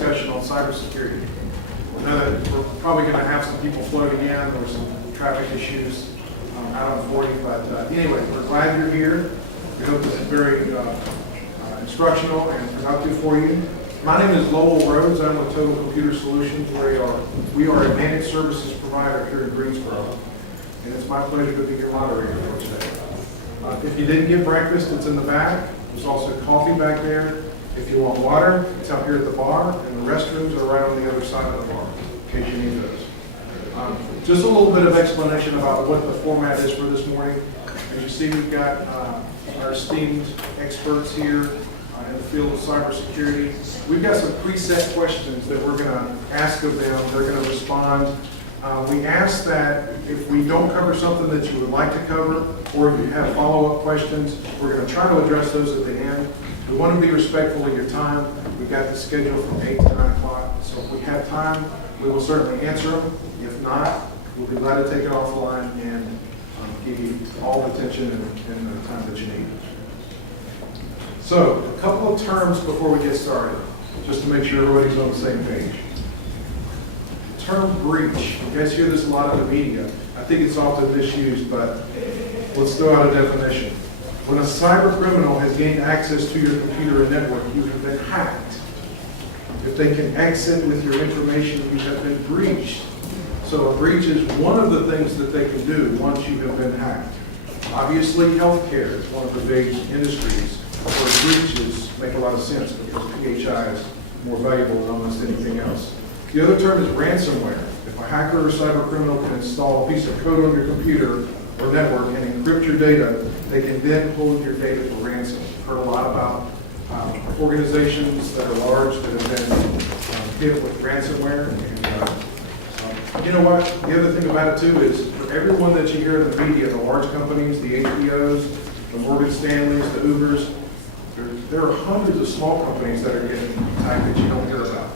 discussion on cybersecurity. I know that we're probably going to have some people floating in. There were some traffic issues out on 40, but anyway, we're glad you're here. We hope this is very instructional and productive for you. My name is Lowell Rhodes. I'm with Total Computer Solutions. We are a managed services provider here in Greensboro, and it's my pleasure to be your moderator for today. If you didn't get breakfast, it's in the back. There's also coffee back there. If you want water, it's up here at the bar, and the restrooms are right on the other side of the bar, in case you need those. Just a little bit of explanation about what the format is for this morning. As you see, we've got our esteemed experts here in the field of cybersecurity. We've got some preset questions that we're going to ask of them. They're going to respond. We ask that if we don't cover something that you would like to cover, or if you have follow-up questions, we're going to try to address those at the end. We want to be respectful of your time. We've got the schedule from 8 to 9 o'clock. So if we have time, we will certainly answer them. If not, we'll be glad to take it offline and give you all the attention and the time that you need. So, a couple of terms before we get started, just to make sure everybody's on the same page. The term breach, you guys hear this a lot in the media. I think it's often misused, but let's throw out a definition. When a cyber criminal has gained access to your computer and network, you have been hacked. If they can exit with your information, you have been breached. So a breach is one of the things that they can do once you have been hacked. Obviously, healthcare is one of the big industries where breaches make a lot of sense because PHI is more valuable than almost anything else. The other term is ransomware. If a hacker or cyber criminal can install a piece of code on your computer or network and encrypt your data, they can then hold your data for ransom. We've heard a lot about organizations that are large that have been hit with ransomware. And you know what? The other thing about it too is for everyone that you hear in the media, the large companies, the HBOs, the Morgan Stanleys, the Ubers, there are hundreds of small companies that are getting attacked that you don't hear about.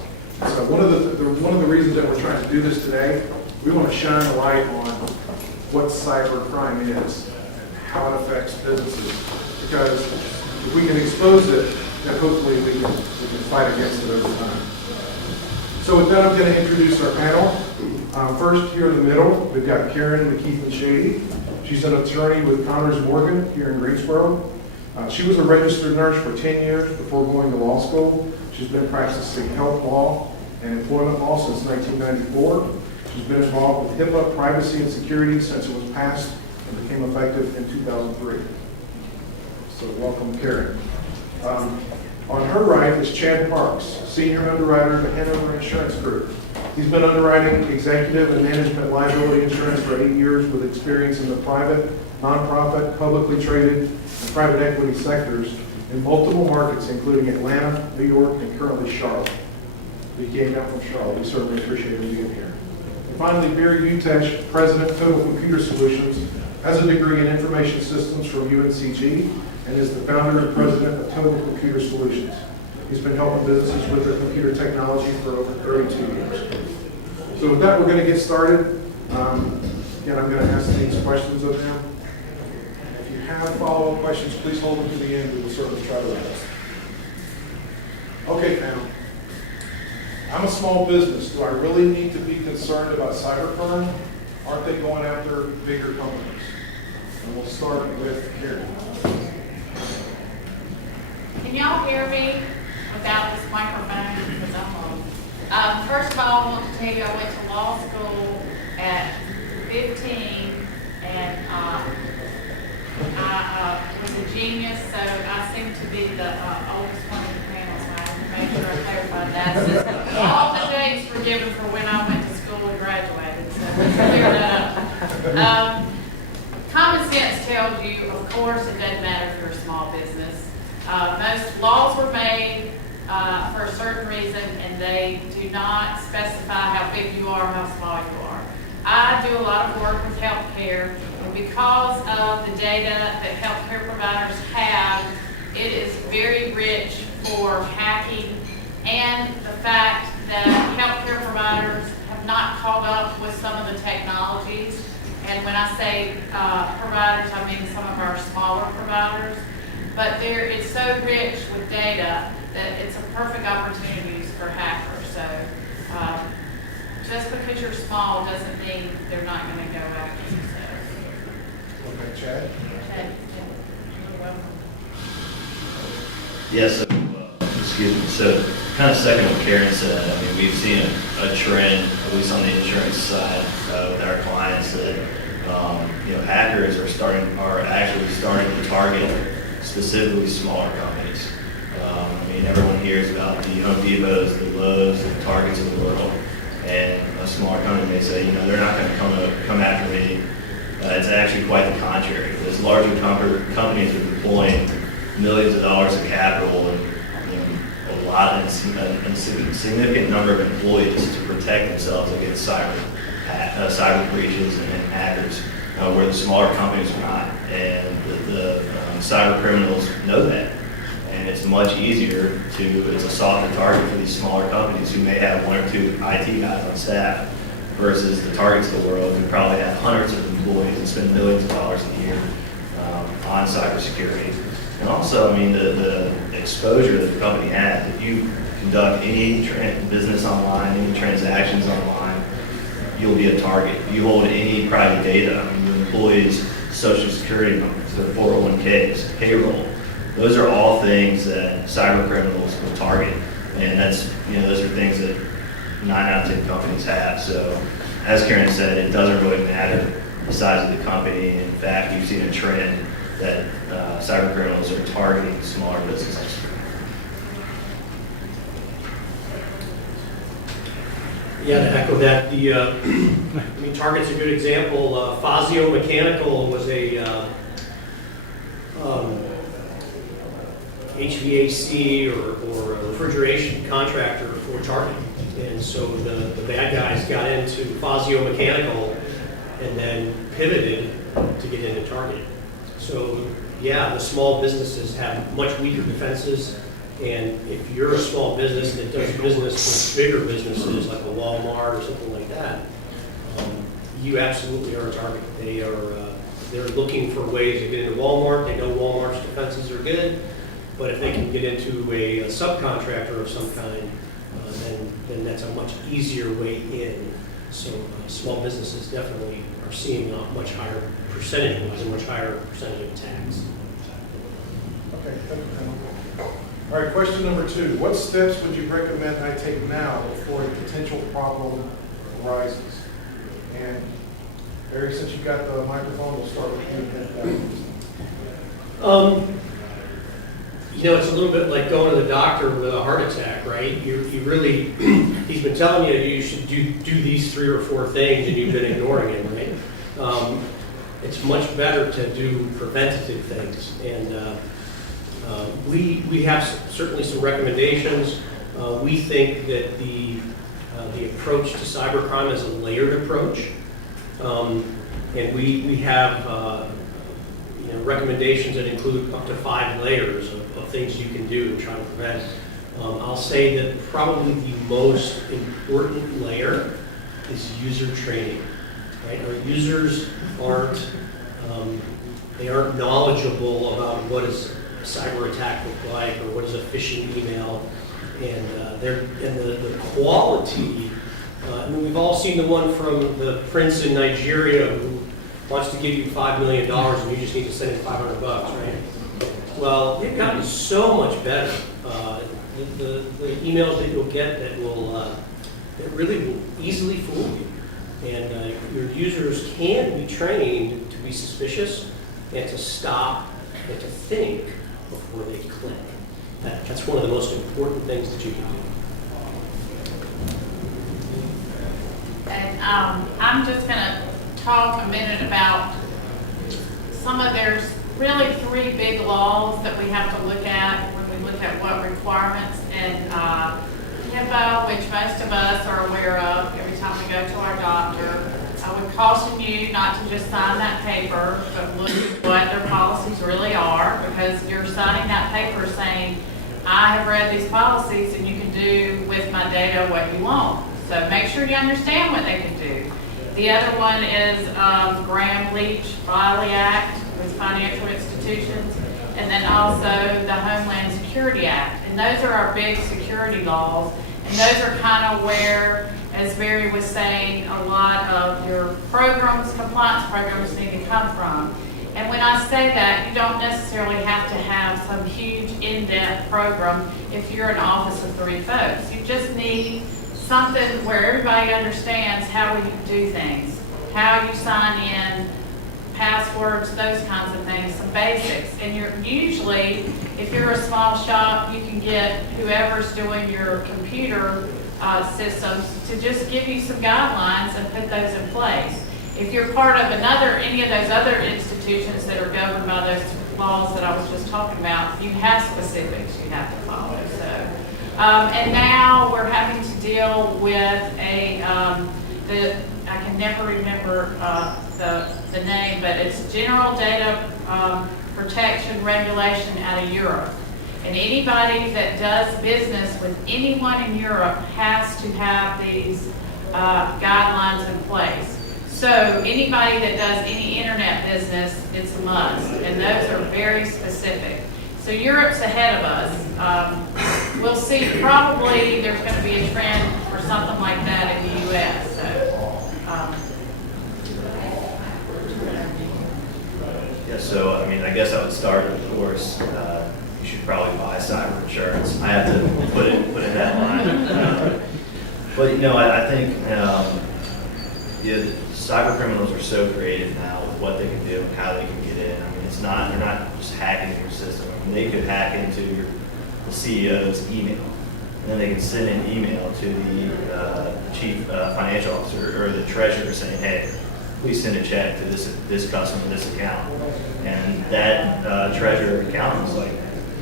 So one of the reasons that we're trying to do this today, we want to shine a light on what cyber crime is and how it affects businesses. Because if we can expose it, then hopefully we can fight against it over time. So with that, I'm going to introduce our panel. First, here in the middle, we've got Karen McKeithen Shady. She's an attorney with Connors Morgan here in Greensboro. She was a registered nurse for 10 years before going to law school. She's been practicing health law and employment law since 1994. She's been involved with HIPAA, privacy, and security since it was passed and became effective in 2003. So welcome, Karen. On her right is Chad Parks, senior underwriter at the Hanover Insurance Group. He's been underwriting executive and management liability insurance for 8 years with experience in the private, nonprofit, publicly traded, and private equity sectors in multiple markets, including Atlanta, New York, and currently Charlotte. He came down from Charlotte. We certainly appreciate him being here. And finally, Barry Utesh, president of Total Computer Solutions, has a degree in information systems from UNCG and is the founder and president of Total Computer Solutions. He's been helping businesses with their computer technology for over 32 years. So with that, we're going to get started. Again, I'm going to ask these questions of them. If you have follow-up questions, please hold them to the end. We will certainly try to address. Okay, panel. I'm a small business. Do I really need to be concerned about cybercrime? Aren't they going after bigger companies? And we'll start with Karen. Can y'all hear me without this microphone? Because I'm on. First of all, I want to tell you I went to law school at 15, and I was a genius, so I seem to be the oldest one in the panel, so I have to make sure I clarify that. Since all the dates were given for when I went to school and graduated, so let's clear that up. Common sense tells you, of course, it doesn't matter if you're a small business. Most laws were made for a certain reason, and they do not specify how big you are, how small you are. I do a lot of work with healthcare, and because of the data that healthcare providers have, it is very rich for hacking, and the fact that healthcare providers have not caught up with some of the technologies. And when I say providers, I mean some of our smaller providers. But it's so rich with data that it's a perfect opportunity for hackers. small doesn't mean they're not gonna go after themselves. Okay, Chad? Okay, you're welcome. Yes, excuse me, so kind of second what Karen said, I mean, we've seen a trend, at least on the insurance side, with our clients that, hackers are actually starting to target specifically smaller companies. I mean, everyone hears about the Home Depots, the Lowe's, the Targets of the world, and a smaller company may say, they're not going to come after me. It's actually quite the contrary. Those larger companies are deploying millions of dollars of capital and a significant number of employees to protect themselves against cyber breaches and hackers, where the smaller companies are not. And the cyber criminals know that. And it's much easier it's a softer target for these smaller companies who may have one or two IT guys on staff versus the Targets of the world who probably have hundreds of employees and spend millions of dollars a year on cybersecurity. And also, I mean, the exposure that the company has, if you conduct any business online, any transactions online, you'll be a target. If you hold any private data, I mean, your employees' social security numbers, their 401ks, payroll, those are all things that cyber criminals will target. And that's, those are things that 9 out of 10 companies have. So, as Karen said, it doesn't really matter the size of the company. In fact, you've seen a trend that cyber criminals are targeting smaller businesses. Yeah, to echo that, Target's a good example. Fazio Mechanical was a HVAC or a refrigeration contractor for Target. And so the bad guys got into Fazio Mechanical and then pivoted to get into Target. So yeah, the small businesses have much weaker defenses. And if you're a small business that does business with bigger businesses like a Walmart or something like that, you absolutely are a target. They're looking for ways to get into Walmart. They know Walmart's defenses are good, but if they can get into a subcontractor of some kind, then that's a much easier way in. So small businesses definitely are seeing a much higher percentage-wise, a much higher percentage of attacks. Okay, thank you. All right, question number 2. What steps would you recommend I take now before a potential problem arises? And Barry, since you've got the microphone, we'll start with you. It's a little bit like going to the doctor with a heart attack, right? You really, he's been telling you should do these 3 or 4 things, and you've been ignoring him, right? It's much better to do preventative things, and we have certainly some recommendations. We think that the approach to cybercrime is a layered approach, and we have recommendations that include up to 5 layers of things you can do to try to prevent. I'll say that probably the most important layer is user training. Right? Our users aren't knowledgeable about what does a cyber attack look like or what is a phishing email, and the quality. We've all seen the one from the prince in Nigeria who wants to give you $5 million and you just need to send him $500, right? Well, they've gotten so much better. The emails that you'll get that really will easily fool you. And your users can be trained to be suspicious and to stop and to think before they click. That's one of the most important things that you can do. And I'm just going to talk a minute about there's really 3 big laws that we have to look at when we look at what requirements and HIPAA, which most of us are aware of every time we go to our doctor. I would caution you not to just sign that paper, but look at what their policies really are, because you're signing that paper saying, I have read these policies and you can do with my data what you want. So make sure you understand what they can do. The other one is Graham-Leach-Riley Act with financial institutions, and then also the Homeland Security Act. And those are our big security laws, and those are kind of where as Barry was saying, a lot of your programs, compliance programs need to come from. And when I say that, you don't necessarily have to have some huge in-depth program if you're an office of 3 folks. You just need something where everybody understands how we do things, how you sign in, passwords, those kinds of things, some basics. And you're usually, if you're a small shop, you can get whoever's doing your computer systems to just give you some guidelines and put those in place. If you're part of any of those other institutions that are governed by those laws that I was just talking about, you have specifics you have to follow. So, and now we're having to deal with I can never remember the name, but it's General Data Protection Regulation out of Europe. And anybody that does business with anyone in Europe has to have these guidelines in place. So anybody that does any internet business, it's a must, and those are very specific. So Europe's ahead of us. We'll see, probably there's going to be a trend for something like that in the U.S. So, I mean, I guess I would start, of course, you should probably buy cyber insurance. I have to put it in that line. But, you know, I think cyber criminals are so creative now with what they can do and how they can get in. I mean, they're not just hacking your system. I mean, they could hack into the CEO's email, and then they can send an email to the chief financial officer or the treasurer saying, hey, please send a check to this customer, this account. And that treasurer accountant is like,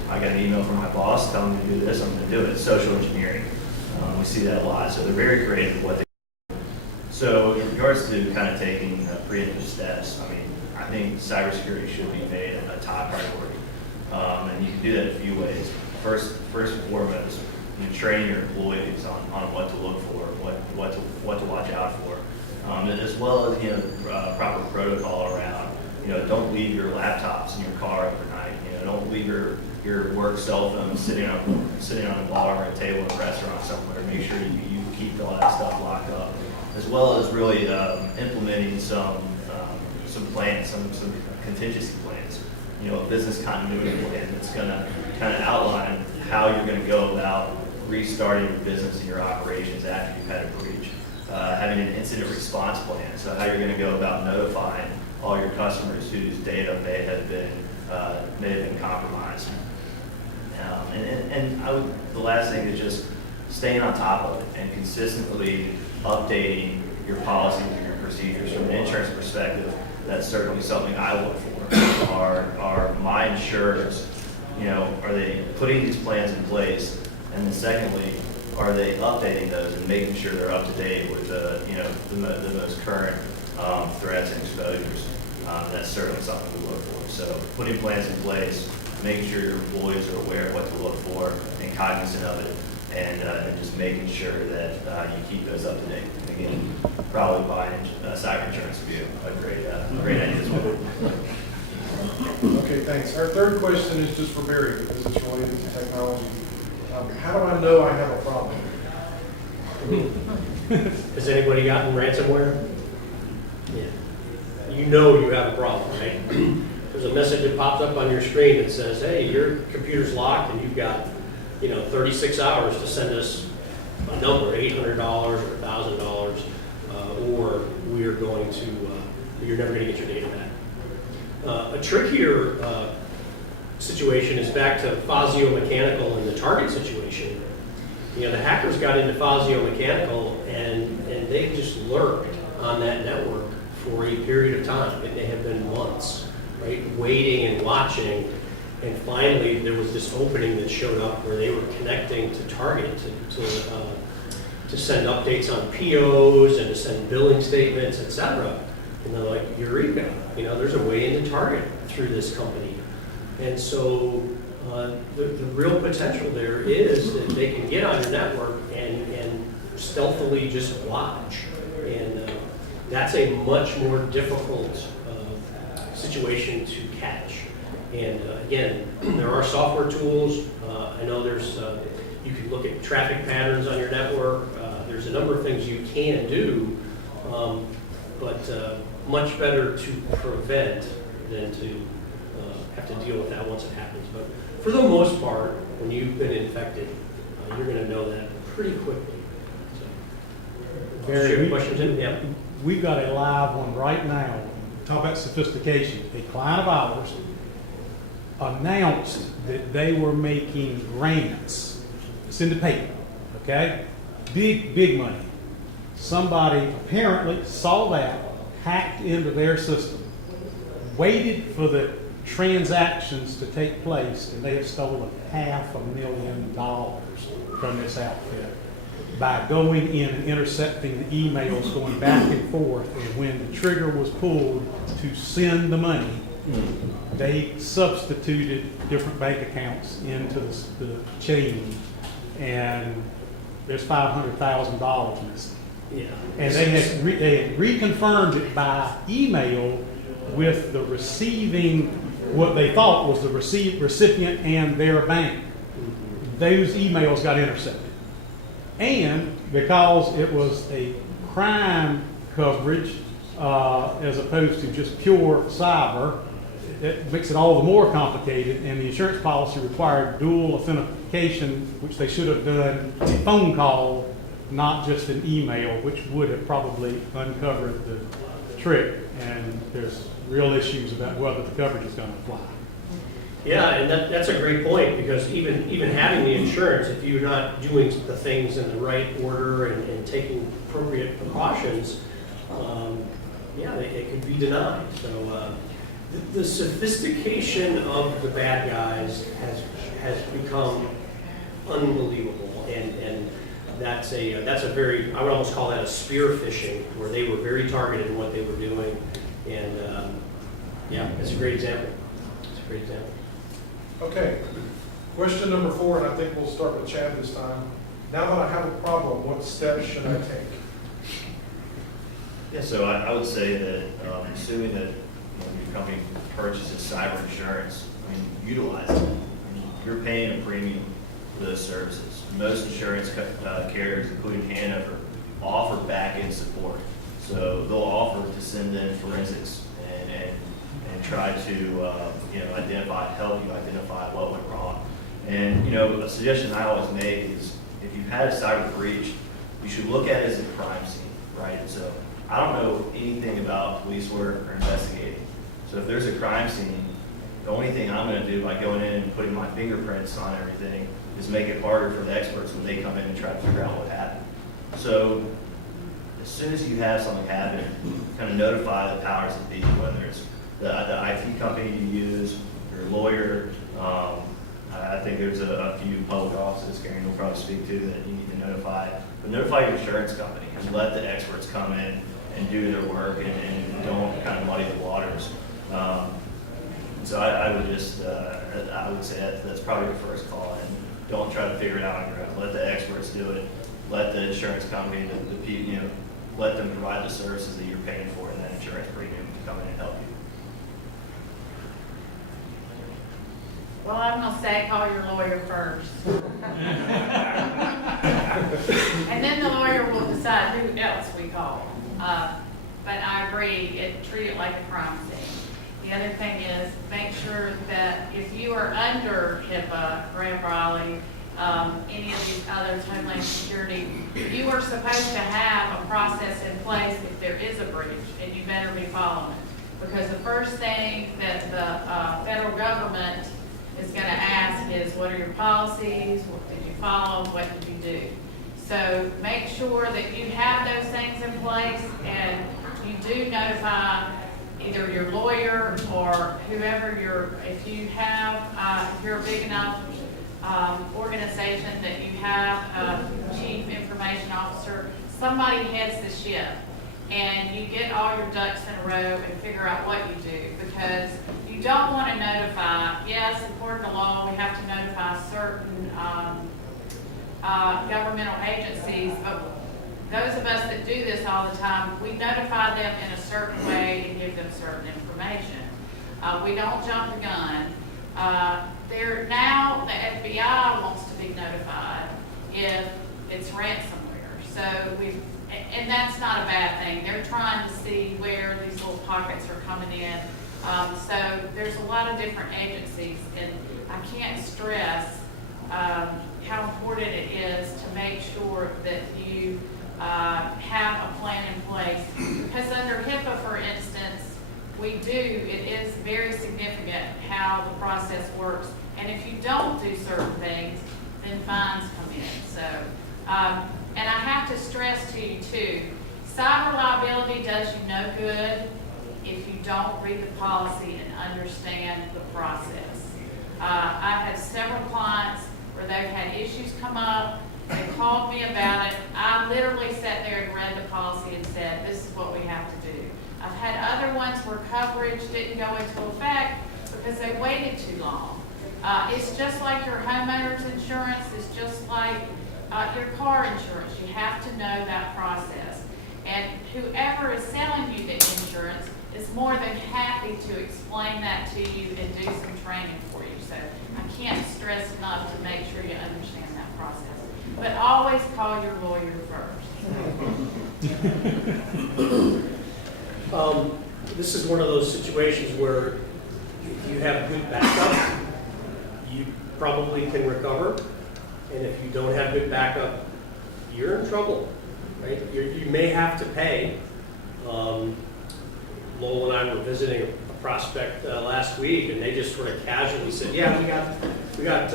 I got an email from my boss telling me to do this, I'm going to do it. It's social engineering. We see that a lot. So they're very creative with what they do. So in regards to kind of taking preemptive steps, I mean, I think cybersecurity should be made a top priority. And you can do that in a few ways. First and foremost, training your employees on what to look for, what to watch out for. As well as proper protocol around don't leave your laptops in your car overnight. Don't leave your work cell phone sitting on a bar or a table in a restaurant somewhere. Make sure you keep all that stuff locked up. As well as really implementing some plans, some contingency plans. A business continuity plan that's going to kind of outline how you're going to go about restarting your business and your operations after you've had a breach. Having an incident response plan, so how you're going to go about notifying all your customers whose data may have been compromised. And the last thing is just staying on top of it and consistently updating your policies and your procedures. From an insurance perspective, that's certainly something I look for. Are my insurers, are they putting these plans in place? And then secondly, are they updating those and making sure they're up to date with the most current threats and exposures? That's certainly something we look for. So putting plans in place, making sure your employees are aware of what to look for and cognizant of it, and just making sure that you keep those up to date. And again, probably buying cyber insurance would be a great idea as well. Okay, thanks. Our third question is just for Barry, because it's related to technology. How do I know I have a problem? Has anybody gotten ransomware? Yeah. You know you have a problem, right? There's a message that pops up on your screen that says, hey, your computer's locked and you've got 36 hours to send us a number, $800 or $1,000, or we're going to, you're never going to get your data back. A trickier situation is back to Fazio Mechanical and the Target situation. The hackers got into Fazio Mechanical and they just lurked on that network for a period of time. It may have been months, right, waiting and watching. And finally, there was this opening that showed up where they were connecting to Target to send updates on POs and to send billing statements, etc. And they're like, Eureka, there's a way into Target through this company. And so the real potential there is that they can get on your network and stealthily just watch. And that's a much more difficult situation to catch. And again, there are software tools. I know there's, you can look at traffic patterns on your network. There's a number of things you can do, but much better to prevent than to have to deal with that once it happens. But for the most part, when you've been infected, you're going to know that pretty quickly. So, Barry, question, Jim? Yeah. we've got a live one right now. Talk about sophistication. A client of ours announced that they were making grants. It's in the paper, okay? Big money. Somebody apparently saw that, hacked into their system, waited for the transactions to take place, and they have stolen $500,000 from this outfit by going in and intercepting the emails going back and forth. And when the trigger was pulled to send the money, they substituted different bank accounts into the chain, and there's $500,000 missing. Yeah. And they had reconfirmed it by email with the receiving, what they thought was the recipient and their bank. Those emails got intercepted. And because it was a crime coverage as opposed to just pure cyber, it makes it all the more complicated, and the insurance policy required dual authentication, which they should have done a phone call, not just an email, which would have probably uncovered the trick. And there's real issues about whether the coverage is going to apply. Yeah, and that's a great point, because even having the insurance, if you're not doing the things in the right order and taking appropriate precautions, yeah, it could be denied. So the sophistication of the bad guys has become unbelievable, and that's a very, I would almost call that a spear phishing, where they were very targeted in what they were doing, and yeah, it's a great example. It's a great example. Okay, question number 4, and I think we'll start with Chad this time. Now that I have a problem, what steps should I take? Yeah, so I would say that assuming that your company purchases cyber insurance, I mean, utilize it. I mean, you're paying a premium for those services. Most insurance carriers, including Hanover, offer back-end support. So they'll offer to send in forensics and try to help you identify what went wrong. And a suggestion I always make is, if you've had a cyber breach, you should look at it as a crime scene, right? So I don't know anything about police work or investigating. So if there's a crime scene, the only thing I'm going to do by going in and putting my fingerprints on everything is make it harder for the experts when they come in and try to figure out what happened. So as soon as you have something happen, kind of notify the powers that be, whether it's the IT company you use, your lawyer. I think there's a few public offices, Karen will probably speak to, that you need to notify. But notify your insurance company and let the experts come in and do their work, and don't kind of muddy the waters. So I would just, I would say that's probably your first call, and don't try to figure it out on your own. Let the experts do it. Let the insurance company, let them provide the services that you're paying for, and that insurance premium to come in and help you. Well, I'm gonna say call your lawyer first. And then the lawyer will decide who else we call. But I agree, treat it like a crime scene. The other thing is, make sure that if you are under HIPAA, Graham Raleigh, any of these others, Homeland Security, you are supposed to have a process in place if there is a breach, and you better be following it. Because the first thing that the federal government is going to ask is, what are your policies? What did you follow? What did you do? So make sure that you have those things in place, and you do notify either your lawyer or whoever if you have, if you're a big enough organization that you have a chief information officer, somebody heads the ship, and you get all your ducks in a row and figure out what you do, because you don't want to notify, yes, according to law, we have to notify certain governmental agencies, but those of us that do this all the time, we notify them in a certain way and give them certain information. We don't jump the gun. Now the FBI wants to be notified if it's ransomware. So and that's not a bad thing. They're trying to see where these little pockets are coming in. So there's a lot of different agencies, and I can't stress how important it is to make sure that you have a plan in place. Because under HIPAA, for instance, it is very significant how the process works. And if you don't do certain things, then fines come in. So, and I have to stress to you too, cyber liability does you no good if you don't read the policy and understand the process. I've had several clients where they've had issues come up, they called me about it. I literally sat there and read the policy and said, this is what we have to do. I've had other ones where coverage didn't go into effect because they waited too long. It's just like your homeowner's insurance, it's just like your car insurance. You have to know that process. And whoever is selling you the insurance is more than happy to explain that to you and do some training for you. So I can't stress enough to make sure you understand that process. But always call your lawyer first. This is one of those situations where if you have good backup, you probably can recover. And if you don't have good backup, you're in trouble, right? You may have to pay. Lowell and I were visiting a prospect last week, and they just sort of casually said, "Yeah, we got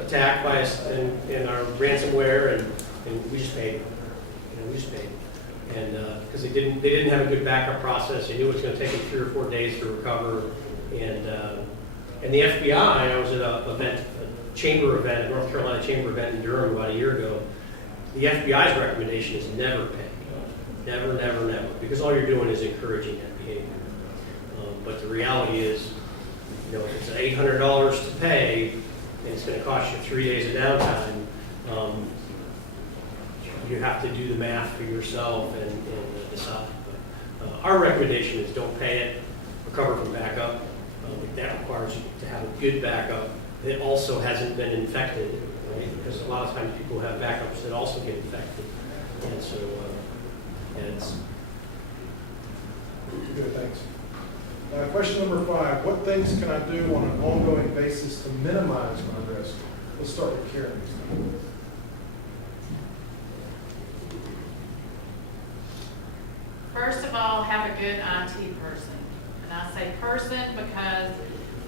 attacked by us in our ransomware, and we just paid. We just paid." And because they didn't have a good backup process, they knew it was going to take them 3 or 4 days to recover. And the FBI, I was at a chamber event, a North Carolina chamber event in Durham about a year ago. The FBI's recommendation is never pay. Never, never, never. Because all you're doing is encouraging that behavior. But the reality is, if it's $800 to pay, and it's going to cost you 3 days of downtime, you have to do the math for yourself and decide. But, our recommendation is don't pay it, recover from backup. That requires you to have a good backup that also hasn't been infected, right? Because a lot of times people have backups that also get infected. And so it's... Good, thanks. Question number 5, what things can I do on an ongoing basis to minimize my risk? Let's start with Karen. First of all, have a good IT person. And I say person because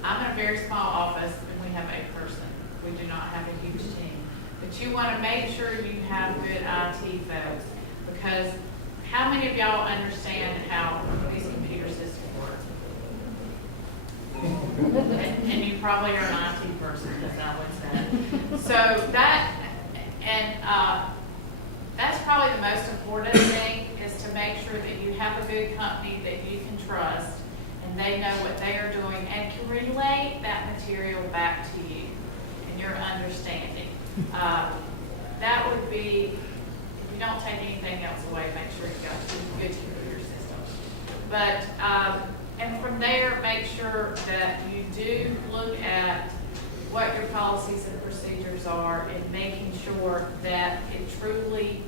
I'm in a very small office and we have a person. We do not have a huge team. But you want to make sure you have good IT folks, because how many of y'all understand how these computer systems work? And you probably are an IT person, as I would say. So that's probably the most important thing, is to make sure that you have a good company that you can trust and they know what they are doing and can relay that material back to you and your understanding. That would be, if you don't take anything else away, make sure you've got good computer systems. But, and from there, make sure that you do look at what your policies and procedures are, and making sure that it truly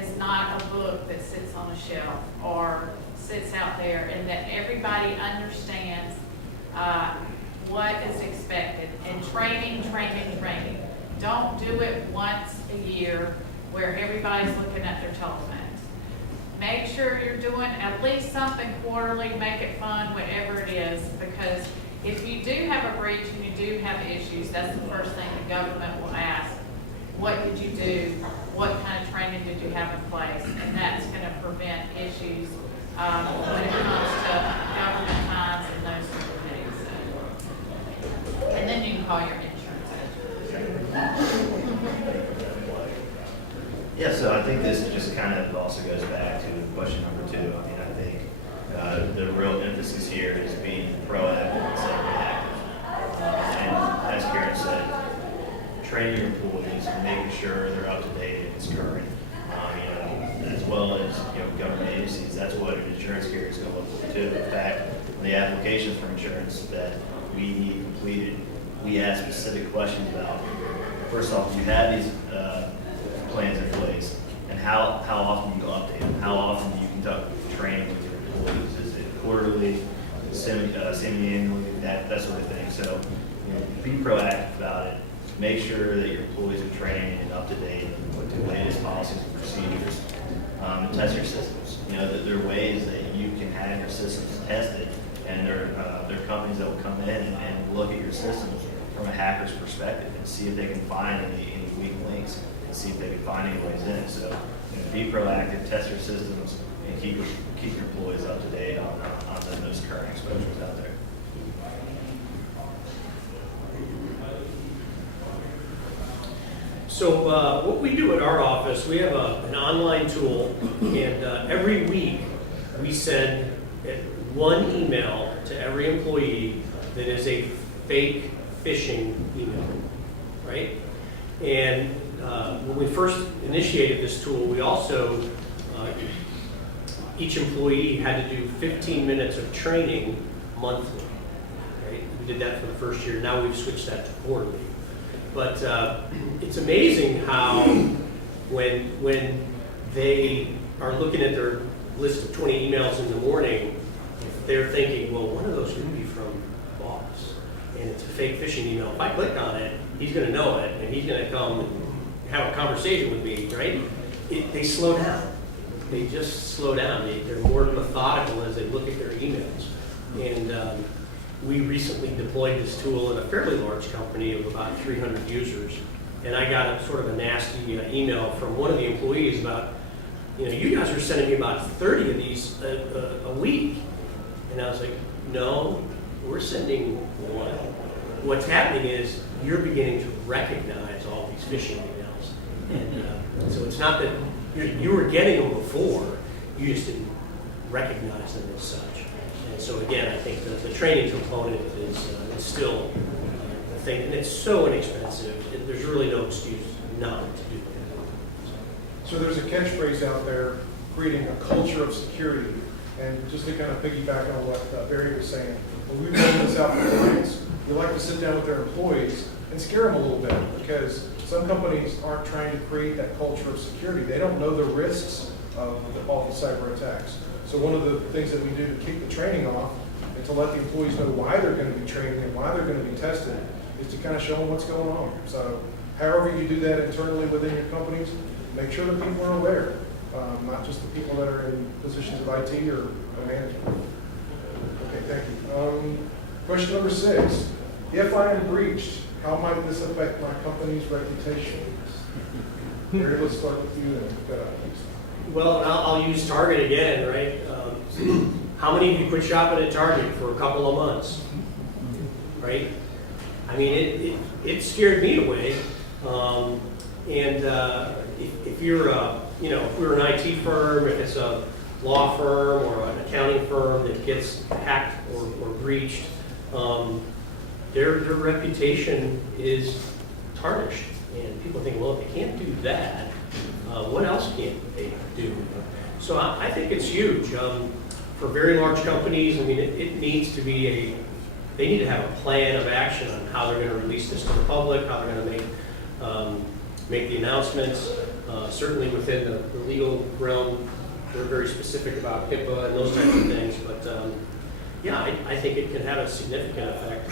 is not a book that sits on a shelf or sits out there, and that everybody understands what is expected. And training. Don't do it once a year where everybody's looking at their telephones. Make sure you're doing at least something quarterly, make it fun, whatever it is, because if you do have a breach and you do have issues, that's the first thing the government will ask. What did you do? What kind of training did you have in place? And that's going to prevent issues when it comes to government fines and those sort of things. So, and then you can call your insurance agent. Yeah, so I think this just kind of also goes back to question number 2. I mean, I think the real emphasis here is being proactive instead of reactive. And as Karen said, training your employees and making sure they're up to date and it's current. As well as government agencies, that's what an insurance carrier is going to look for too. In fact, the applications for insurance that we need completed, we ask specific questions about. First off, do you have these plans in place, and how often you update them, how often do you conduct training with your employees? Is it quarterly, semi-annually, that sort of thing? So, be proactive about it. Make sure that your employees are trained and up to date with the latest policies and procedures. And test your systems. That there are ways that you can have your systems tested, and there are companies that will come in and look at your systems from a hacker's perspective and see if they can find any weak links and see if they can find any ways in. So, be proactive, test your systems, and keep your employees up to date on the most current exposures out there. So what we do at our office, we have an online tool, and every week we send one email to every employee that is a fake phishing email, right? And when we first initiated this tool, we also, each employee had to do 15 minutes of training monthly, right? We did that for the first year. Now we've switched that to quarterly. But it's amazing how when they are looking at their list of 20 emails in the morning, they're thinking, well, one of those could be from boss, and it's a fake phishing email. If I click on it, he's going to know it, and he's going to come and have a conversation with me, right? They slow down. They just slow down. They're more methodical as they look at their emails. And we recently deployed this tool in a fairly large company of about 300 users. And I got a sort of a nasty email from one of the employees about, you guys are sending me about 30 of these a week. And I was like, no, we're sending one. What's happening is you're beginning to recognize all these phishing emails. And so it's not that you were getting them before, you just didn't recognize them as such. And so again, I think the training component is still the thing, and it's so inexpensive. There's really no excuse not to do that. So there's a catchphrase out there, creating a culture of security. And just to kind of piggyback on what Barry was saying, when we roll this out for clients, we like to sit down with their employees and scare them a little bit, because some companies aren't trying to create that culture of security. They don't know the risks of all the cyber attacks. So one of the things that we do to keep the training off and to let the employees know why they're going to be training and why they're going to be tested is to kind of show them what's going on. So however you do that internally within your companies, make sure that people are aware, not just the people that are in positions of IT or management. Okay, thank you. Question number 6. If I am breached, how might this affect my company's reputation? Barry, let's start with you and Well, I'll use Target again, right? How many of you quit shopping at Target for a couple of months, right? I mean, it scared me away. If you're, if we're an IT firm, if it's a law firm or an accounting firm that gets hacked or breached, their reputation is tarnished. And people think, well, if they can't do that, what else can they do? So I think it's huge. For very large companies, I mean, it needs to be they need to have a plan of action on how they're going to release this to the public, how they're going to make the announcements. Certainly within the legal realm, they're very specific about HIPAA and those types of things. But yeah, I think it can have a significant effect.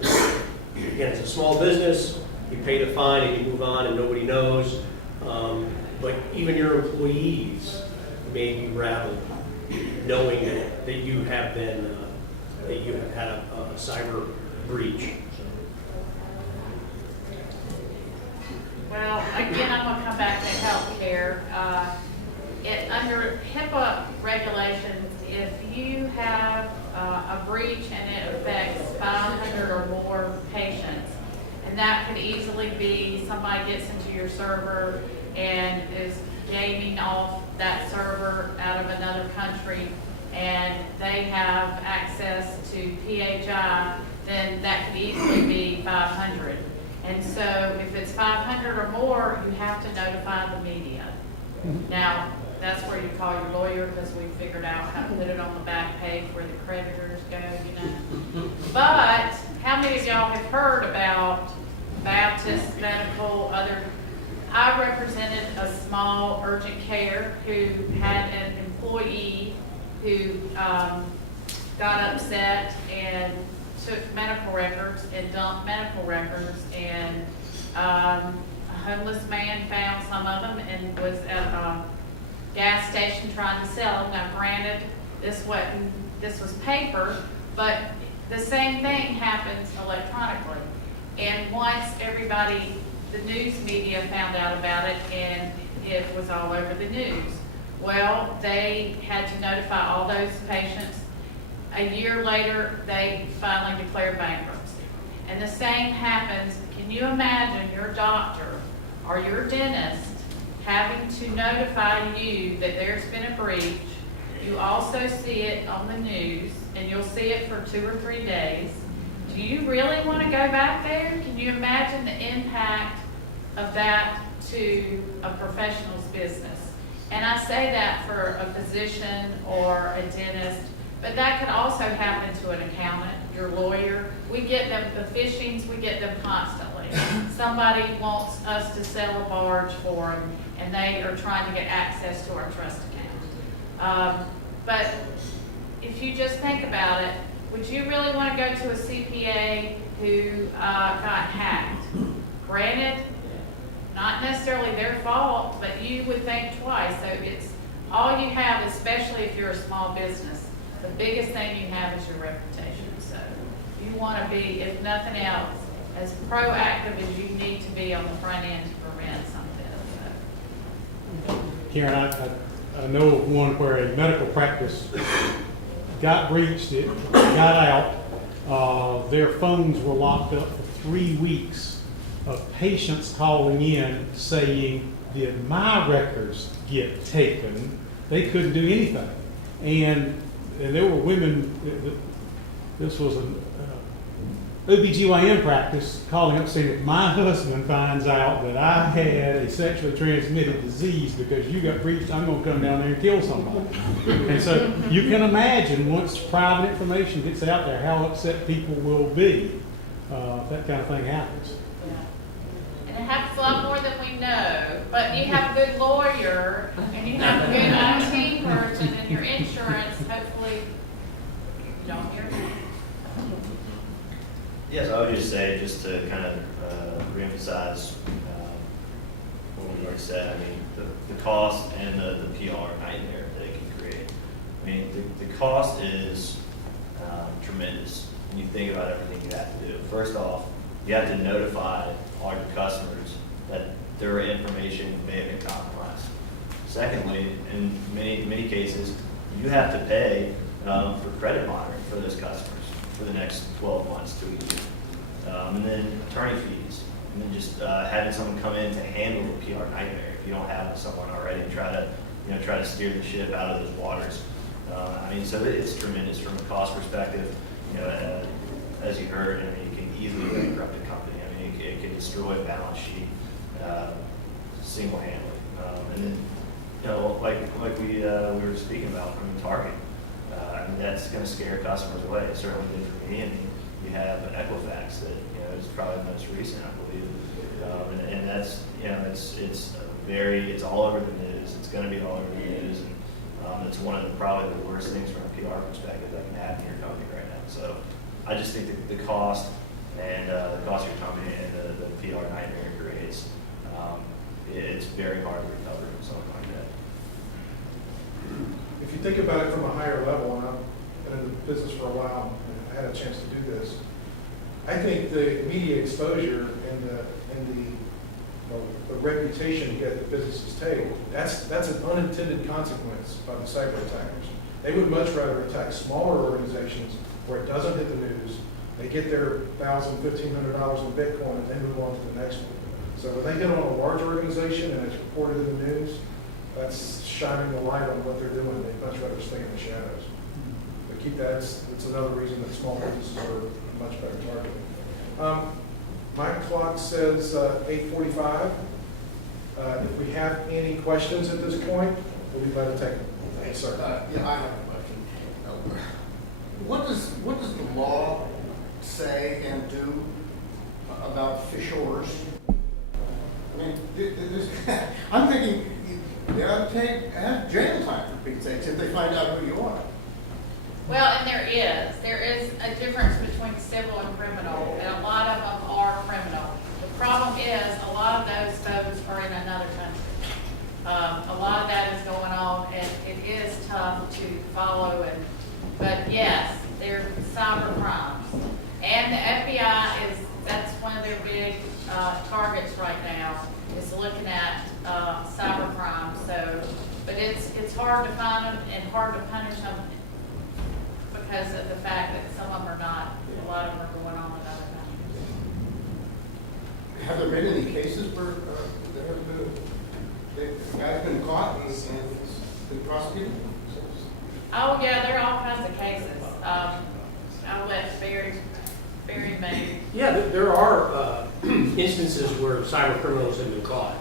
And, again, it's a small business. You pay the fine and you move on and nobody knows. But even your employees may be rattled knowing that you have been, that you have had a cyber breach. Well, again, I'm going to come back to healthcare. Under HIPAA regulations, if you have a breach and it affects 500 or more patients, and that could easily be somebody gets into your server and is gaming off that server out of another country, and they have access to PHI, then that could easily be 500. And so if it's 500 or more, you have to notify the media. Now, that's where you call your lawyer, because we figured out how to put it on the back page where the creditors go, But how many of y'all have heard about Baptist Medical, other I represented a small urgent care who had an employee who got upset and took medical records and dumped medical records, and a homeless man found some of them and was at a gas station trying to sell them. Now granted, this was paper, but the same thing happens electronically. And once everybody, the news media found out about it, and it was all over the news. Well, they had to notify all those patients. A year later, they finally declared bankruptcy. And the same happens, can you imagine your doctor or your dentist having to notify you that there's been a breach? You also see it on the news, and you'll see it for 2 or 3 days. Do you really want to go back there? Can you imagine the impact of that to a professional's business? And I say that for a physician or a dentist, but that could also happen to an accountant, your lawyer. We get them, the phishings, we get them constantly. Somebody wants us to sell a barge for them, and they are trying to get access to our trust account. But if you just think about it, would you really want to go to a CPA who got hacked? Granted, not necessarily their fault, but you would think twice. So it's all you have, especially if you're a small business. The biggest thing you have is your reputation. So you want to be, if nothing else, as proactive as you need to be on the front end to prevent something. So. Karen, I know of one where a medical practice got breached, it got out, their phones were locked up for 3 weeks of patients calling in saying, did my records get taken? They couldn't do anything. And there were women, this was an OBGYN practice, calling up saying, if my husband finds out that I had a sexually transmitted disease because you got breached, I'm going to come down there and kill somebody. And so you can imagine once private information gets out there, how upset people will be if that kind of thing happens. Yeah. And it happens a lot more than we know. But you have a good lawyer, and you have a good IT person, and your insurance, hopefully, you don't hear that. Yes, I would just say, just to kind of reemphasize what we already said, I mean, the cost and the PR nightmare that it can create. I mean, the cost is tremendous when you think about everything you have to do. First off, you have to notify all your customers that their information may have been compromised. Secondly, in many cases, you have to pay for credit monitoring for those customers for the next 12 months to a year. And then attorney fees, and then just having someone come in to handle the PR nightmare if you don't have someone already and try to steer the ship out of those waters. I mean, so it's tremendous from a cost perspective. You know, as you heard, I mean, it can easily bankrupt a company. I mean, it can destroy a balance sheet single-handedly. And then, you know, like we were speaking about from the target. I mean, that's going to scare customers away. It certainly did for me. I mean, you have an Equifax that, you know, is probably the most recent, I believe. And that's, you know, it's all over the news. It's going to be all over the news. And it's one of probably the worst things from a PR perspective that can happen in your company right now. So I just think that the cost and the cost of your company and the PR nightmare it creates, it's very hard to recover from something like that. If you think about it from a higher level, and I've been in the business for a while, and I had a chance to do this, I think the media exposure and the reputation to get the businesses take, that's an unintended consequence by the cyber attackers. They would much rather attack smaller organizations where it doesn't hit the news. They get their $1,000, $1,500 in Bitcoin, and then move on to the next one. So when they get on a large organization and it's reported in the news, that's shining the light on what they're doing. They'd much rather stay in the shadows. But keep that, it's another reason that small businesses are a much better target. My clock says 8:45. If we have any questions at this point, we'll be glad to take them. Thanks. Sir. Yeah, I have a question. What does the law say and do about fish orders? I mean, I'm thinking, they ought to have jail time for Pete's sakes if they find out who you are. Well, and there is a difference between civil and criminal, and a lot of them are criminal. The problem is, a lot of those folks are in another country. A lot of that is going on, and it is tough to follow, but yes, they're cyber crimes. And the FBI that's one of their big targets right now, is looking at cyber crimes. So, but it's hard to find them and hard to punish them because of the fact that some of them are not, a lot of them are going on in other countries. Have there been any cases where the guy's been caught and been prosecuted? Oh, yeah, there are all kinds of cases. I'll let Barry maybe. Yeah, there are instances where cyber criminals have been caught.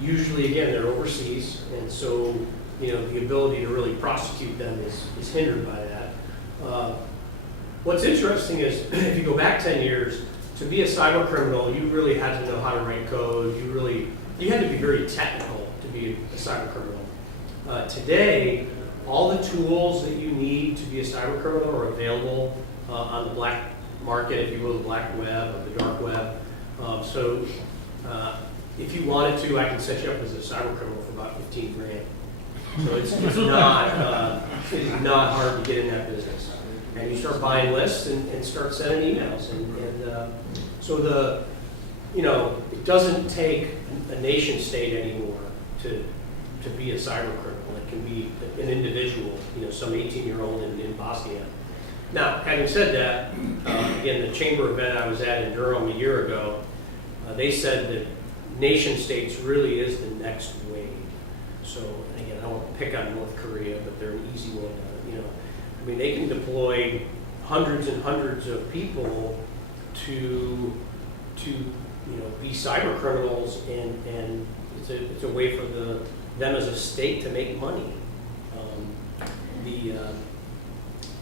Usually, again, they're overseas, and so, you know, the ability to really prosecute them is hindered by that. What's interesting is, if you go back 10 years, to be a cyber criminal, you really had to know how to write code. You had to be very technical to be a cyber criminal. Today, all the tools that you need to be a cyber criminal are available on the black market, if you will, the black web or the dark web. So if you wanted to, I can set you up as a cyber criminal for about 15 grand. So it's not hard to get in that business. And you start buying lists and start sending emails. So it doesn't take a nation state anymore to be a cyber criminal. It can be an individual, some 18-year-old in Bosnia. Now, having said that, again, the chamber event I was at in Durham a year ago, they said that nation states really is the next wave. So, and again, I won't pick on North Korea, but they're an easy one. They can deploy hundreds and hundreds of people to be cyber criminals, and it's a way for them as a state to make money.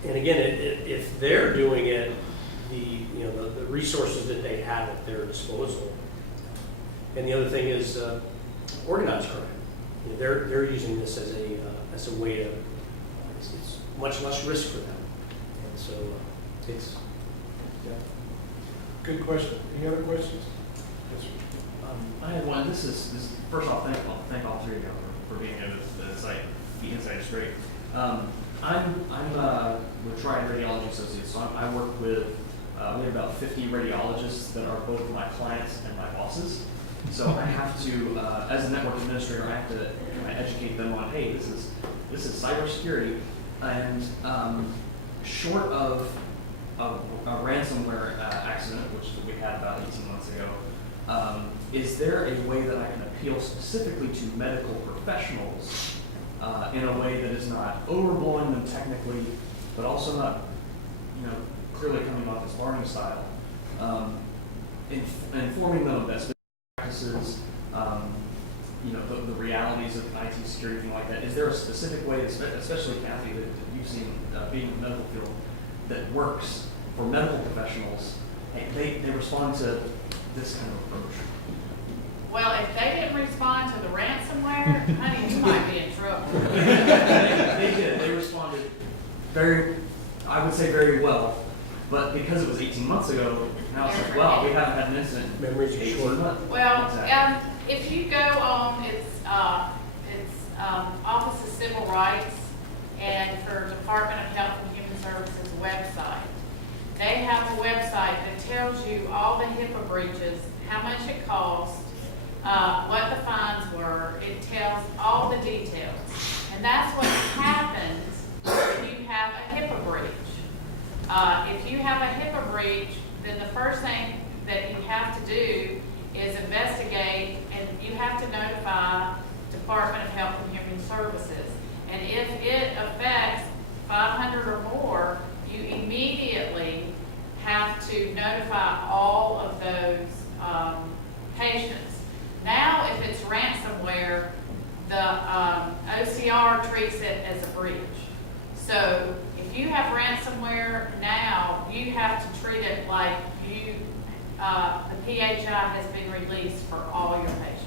And again, if they're doing it, the resources that they have at their disposal. And the other thing is organized crime. They're using this as a way to. It's much less risk for them, and so it's. Yeah. Good question. Any other questions? Yes, sir. I had one. First off, thank all three of you for being here. The site, the insight is great. I'm with Trident Radiology Associates, so I work with we have about 50 radiologists that are both my clients and my bosses. So I have to, as a network administrator, I have to kind of educate them on, hey, this is cybersecurity, and short of a ransomware accident, which we had about 18 months ago, is there a way that I can appeal specifically to medical professionals in a way that is not overblowing them technically, but also not, clearly coming off as barney style, informing them of best practices, the realities of IT security, thing like that. Is there a specific way, especially Kathy, that you've seen being in the medical field, that works for medical professionals? They respond to this kind of approach. Well, if they didn't respond to the ransomware, honey, you might be in trouble. They did. They responded I would say very well. But because it was 18 months ago, now it's like, wow, we haven't had an incident. Memories are short. Well, Exactly. if you go on its Office of Civil Rights and for Department of Health and Human Services website, they have a website that tells you all the HIPAA breaches, how much it cost, what the fines were. It tells all the details. And that's what happens if you have a HIPAA breach. If you have a HIPAA breach, then the first thing that you have to do is investigate, and you have to notify Department of Health and Human Services. And if it affects 500 or more, you immediately have to notify all of those patients. Now, if it's ransomware, the OCR treats it as a breach. So if you have ransomware now, you have to treat it like the PHI has been released release for all your patients.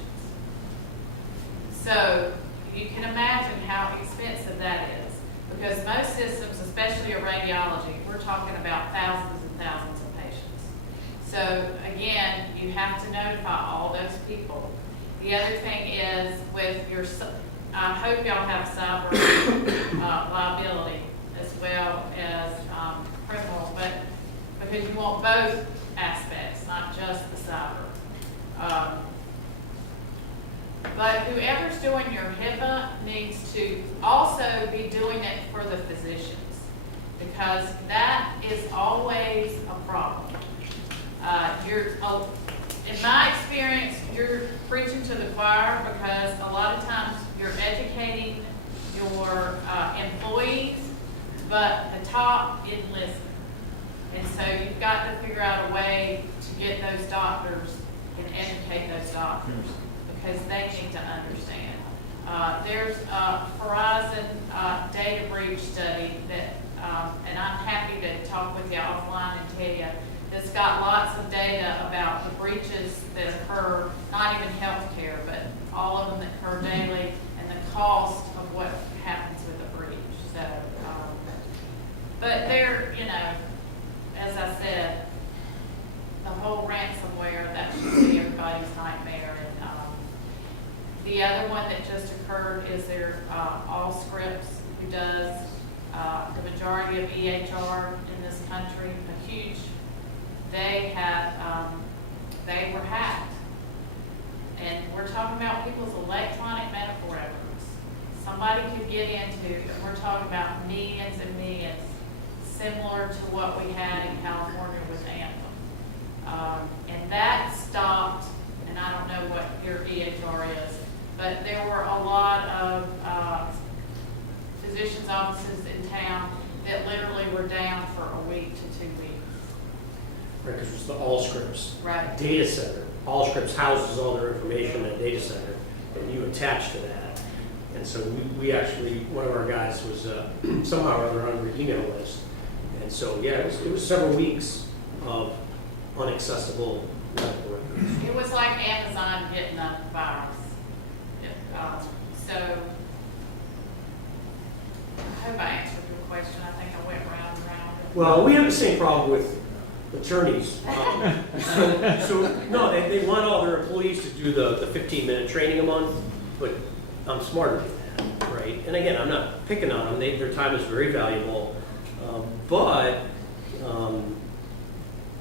So you can imagine how expensive that is, because most systems, especially a radiology, we're talking about thousands and thousands of patients. So again, you have to notify all those people. The other thing is with your, I hope y'all have cyber liability as well as criminal, but because you want both aspects, not just the cyber. But whoever's doing your HIPAA needs to also be doing it for the physicians, because that is always a problem. In my experience, you're preaching to the choir, because a lot of times you're educating your employees, but the top didn't listen. And so you've got to figure out a way to get those doctors and educate those doctors, because they need to understand. There's a Verizon data breach study that, and I'm happy to talk with you offline and tell you, that's got lots of data about the breaches that occur, not even healthcare, but all of them that occur daily, and the cost of what happens with a breach. So, but they're, you know, as I said, the whole ransomware, that should be everybody's nightmare. And the other one that just occurred is their Allscripts, who does the majority of EHR in this country, a huge. They were hacked, and we're talking about people's electronic medical records. Somebody could get into, and we're talking about millions and millions, similar to what we had in California with Anthem. And that stopped, and I don't know what your EHR is, but there were a lot of physicians' offices in town that literally were down for a week to 2 weeks. Right, because it's the Allscripts Right. data center. Allscripts houses all their information in a data center, and you attach to that. And so we actually, one of our guys was somehow or other on your email list. And so, yeah, it was several weeks of unaccessible medical records. It was like Amazon getting a virus. So, I hope I answered your question. I think I went round and round. Well, we have the same problem with attorneys. So no, they want all their employees to do the 15-minute training a month, but I'm smarter than that, right? And again, I'm not picking on them. Their time is very valuable, but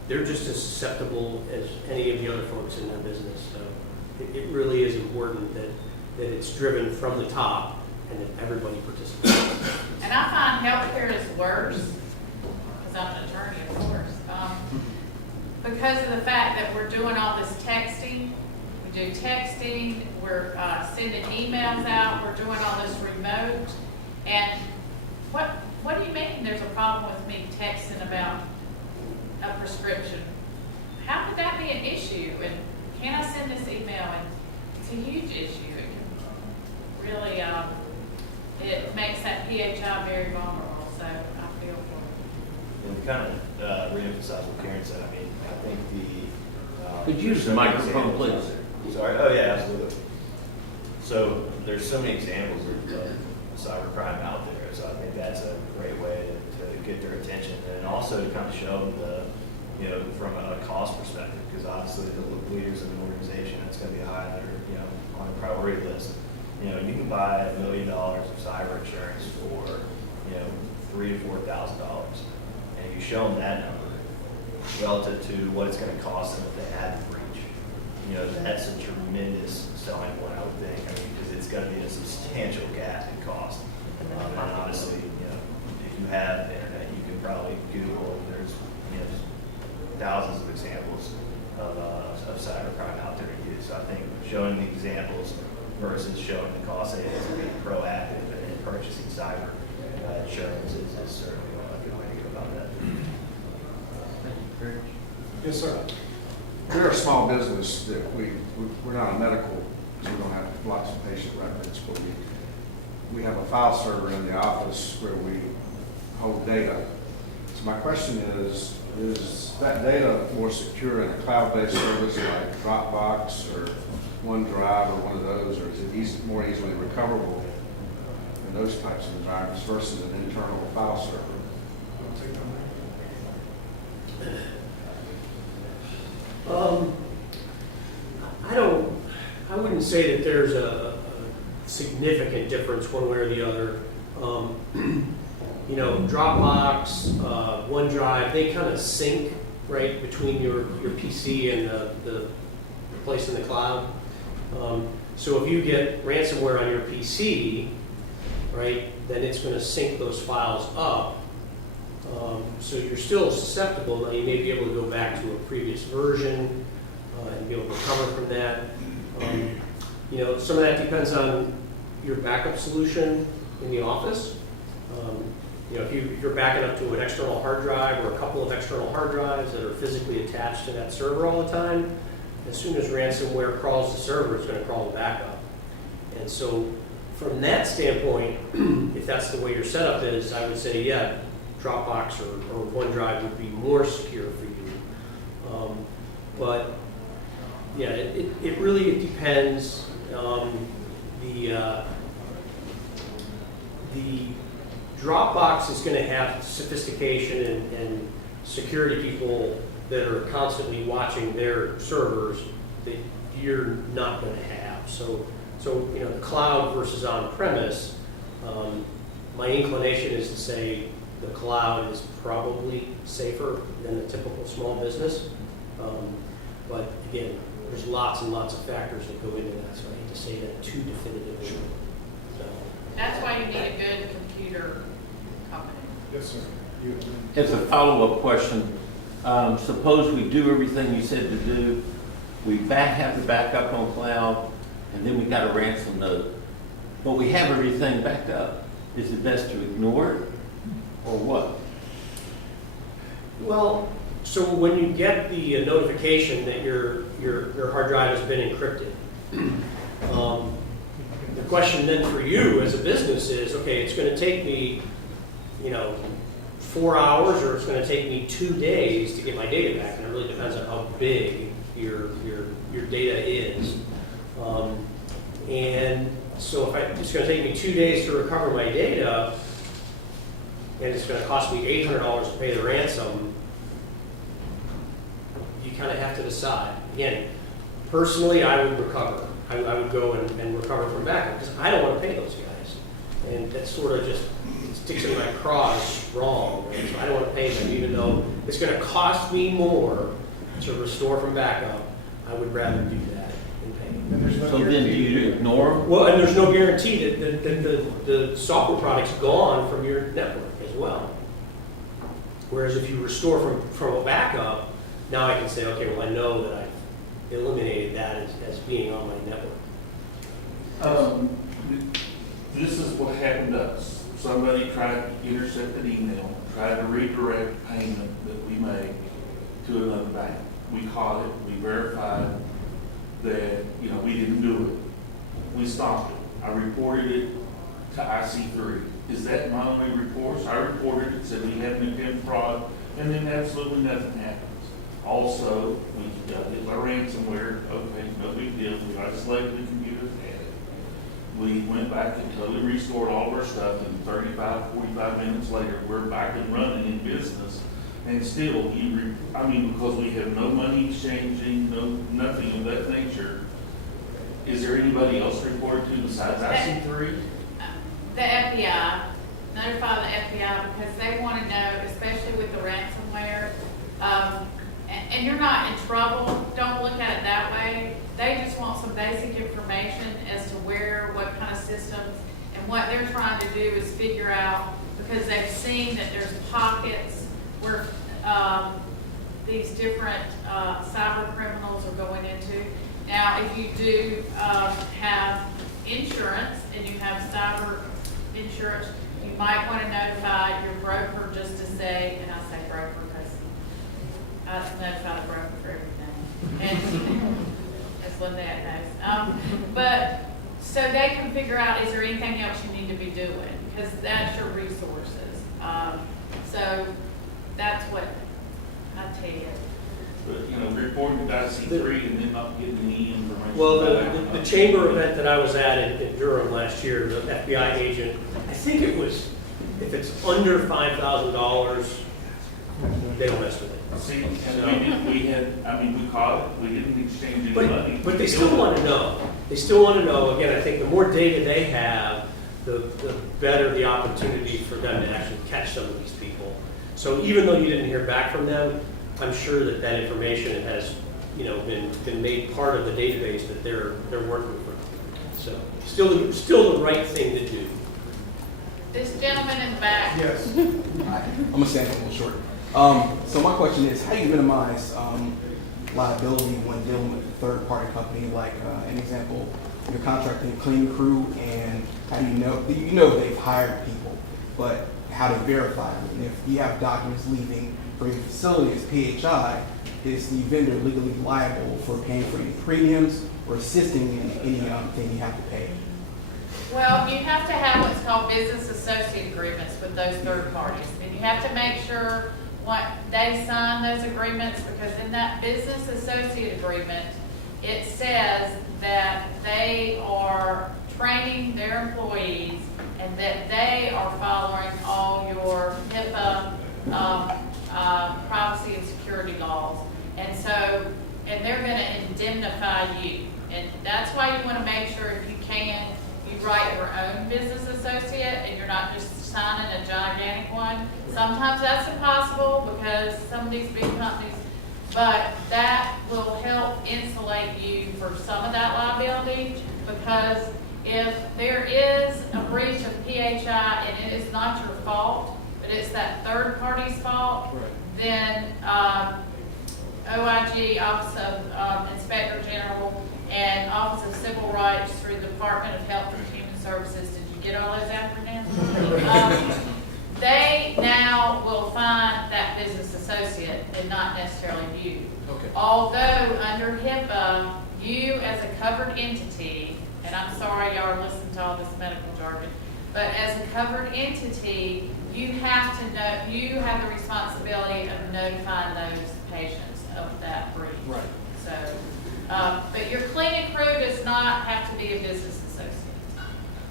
they're just as susceptible as any of the other folks in their business. So it really is important that it's driven from the top and that everybody participates. And I find healthcare is worse, because I'm an attorney, of course, because of the fact that we're doing all this texting. We do texting, we're sending emails out, we're doing all this remote. And what do you mean there's a problem with me texting about a prescription? How could that be an issue? And can I send this email? And it's a huge issue. It can really, it makes that PHI very vulnerable, so I feel for it. And kind of reemphasize what Karen said, I mean, I think Could you use the microphone, please? Sorry, oh yeah, absolutely. So there's so many examples of cybercrime out there, so I think that's a great way to get their attention, and also to kind of show them from a cost perspective, because obviously the leaders of an organization, that's going to be high on their, on the priority list. You can buy $1 million of cyber insurance for, $3,000 to $4,000, and you show them that number relative to what it's going to cost them if they had the breach. That's a tremendous selling point, I would think. I mean, because it's going to be a substantial gap in cost. And honestly, if you have the internet, you can probably Google. There's thousands of examples of cybercrime out there to use. So I think showing the examples versus showing the cost savings and being proactive in purchasing cyber insurance is certainly a good way to go about that. Yes, sir. We're a small business that we're not a medical, because we don't have lots of patient records, but we have a file server in the office where we hold data. So my question is, is that data more secure in a cloud-based service like Dropbox or OneDrive or one of those, or is it more easily recoverable in those types of environments versus an internal file server? I wouldn't say that there's a significant difference one way or the other. You know, Dropbox, OneDrive, they kind of sync, right, between your PC and the place in the cloud. So if you get ransomware on your PC, right, then it's going to sync those files up. So you're still susceptible. Now, you may be able to go back to a previous version and be able to recover from that. You know, some of that depends on your backup solution in the office. You know, if you're backing up to an external hard drive or a couple of external hard drives that are physically attached to that server all the time, as soon as ransomware crawls the server, it's going to crawl the backup. And so from that standpoint, if that's the way your setup is, I would say, yeah, Dropbox or OneDrive would be more secure for you. But yeah, it really depends. The Dropbox is going to have sophistication and security people that are constantly watching their servers that you're not going to have. So you know, the cloud versus on-premise, my inclination is to say the cloud is probably safer than the typical small business. But again, there's lots and lots of factors that go into that, so I hate to say that too definitively. So, That's why you need a good computer company. Yes, sir. As a follow-up question, suppose we do everything you said to do, we have the backup on cloud, and then we got a ransom note, but we have everything backed up. Is it best to ignore it, or what? well, so when you get the notification that your hard drive has been encrypted, the question then for you as a business is, okay, it's going to take me, you know, 4 hours, or it's going to take me 2 days to get my data back, and it really depends on how big your data is. And so if it's going to take me 2 days to recover my data, and it's going to cost me $800 to pay the ransom, you kind of have to decide. Again, personally, I would recover. I would go and recover from backup because I don't want to pay those guys. And that sort of just sticks in my craw wrong. Right? So I don't want to pay them, even though it's going to cost me more to restore from backup. I would rather do that than pay them. And there's no So then do guarantee. you ignore them? Well, and there's no guarantee that the software product's gone from your network as well. Whereas if you restore from a backup, now I can say, okay, well, I know that I've eliminated that as being on my network. This is what happened to us. Somebody tried to intercept an email, tried to redirect payment that we made to another bank. We caught it, we verified that, you know, we didn't do it. We stopped it. I reported it to IC3. Is that my only report? I reported it, said we had an attempt fraud, and then absolutely nothing happens. Also, we got hit by ransomware. Okay, no big deal. We isolated the computer and had it. We went back and totally restored all of our stuff, and 35, 45 minutes later, we're back and running in business. And still, because we have no money exchanging, nothing of that nature, is there anybody else reported to besides IC3? The FBI, notify the FBI because they want to know, especially with the ransomware, and you're not in trouble, don't look at it that way. They just want some basic information as to where, what kind of systems, and what they're trying to do is figure out, because they've seen that there's pockets where these different cyber criminals are going into. Now, if you do have insurance and you have cyber insurance, you might want to notify your broker just to say, and I say broker because I notify the broker for everything. And as Lynette knows. But so they can figure out, is there anything else you need to be doing? Because that's your resources. So that's what I tell you. But, you know, reporting to IC3 and then not getting any information. Well, back. the chamber event that I was at in Durham last year, the FBI agent, I think it was, if it's under $5,000, they don't mess with it. See, and we had, I mean, we caught it, we didn't exchange any money. But they still want to know. They still want to know, again, I think the more data they have, the better the opportunity for them to actually catch some of these people. So even though you didn't hear back from them, I'm sure that that information has, you know, been made part of the database that they're working from. So still the right thing to do. This gentleman in the back. Yes. I'm gonna stand up a little short. So my question is, how do you minimize liability when dealing with a third-party company? Like an example, you're contracting a cleaning crew, and how do you know they've hired people, but how to verify them? And if you have documents leaving from your facility as PHI, is the vendor legally liable for paying for any premiums or assisting in any thing you have to pay? Well, you have to have what's called business associate agreements with those third parties. And you have to make sure what they sign those agreements, because in that business associate agreement, it says that they are training their employees and that they are following all your HIPAA, privacy and security laws. And so, and they're gonna indemnify you. And that's why you wanna make sure, if you can, you write your own business associate and you're not just signing a gigantic one. Sometimes that's impossible because some of these big companies, but that will help insulate you for some of that liability, because if there is a breach of PHI and it is not your fault, but it's that third party's fault, then OIG, Office of Inspector General, and Office of Civil Rights through the Department of Health and Human Services, did you get all those acronyms? They now will find that business associate and not necessarily you. Okay. Although under HIPAA, you as a covered entity, and I'm sorry y'all are listening to all this medical jargon, but as a covered entity, you have to know, you have the responsibility of notifying those patients of that breach. Right. So, but your cleaning crew does not have to be a business associate,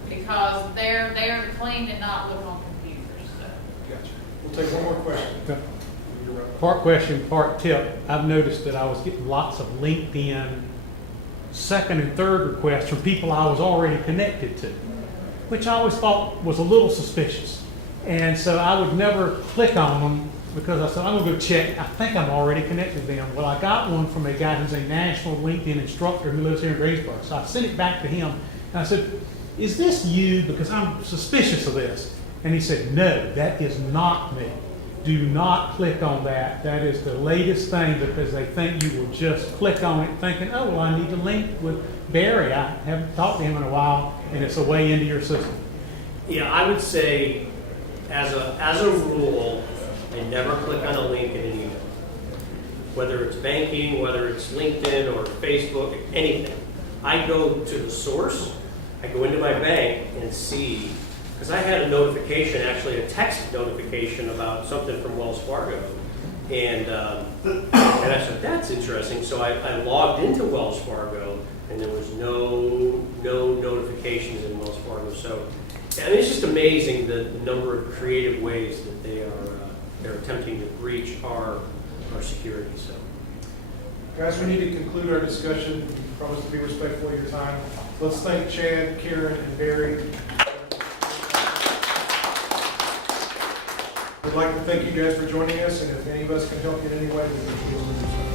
because they're clean and not look on computers, so. Gotcha. We'll take one more question. You're up. Part question, part tip. I've noticed that I was getting lots of LinkedIn second and third requests from people I was already connected to, which I always thought was a little suspicious. And so I would never click on them, because I said, I'm gonna go check, I think I'm already connected to them. Well, I got one from a guy who's a national LinkedIn instructor who lives here in Greensboro. So I sent it back to him, and I said, is this you? Because I'm suspicious of this. And he said, no, that is not me. Do not click on that. That is the latest thing, because they think you will just click on it thinking, oh, well, I need to link with Barry. I haven't talked to him in a while, and it's a way into your system. Yeah, I would say, as a rule, I never click on a link in an email. Whether it's banking, whether it's LinkedIn or Facebook, anything. I go to the source, I go into my bank and see, because I had a notification, actually a text notification about something from Wells Fargo. And I said, that's interesting. So I logged into Wells Fargo, and there was no notifications in Wells Fargo. So, I mean, it's just amazing the number of creative ways that they're attempting to breach our security. So, Guys, we need to conclude our discussion. We promise to be respectful of your time. Let's thank Chad, Karen, and Barry. We'd like to thank you guys for joining us, and if any of us can help you in any way, we will do so.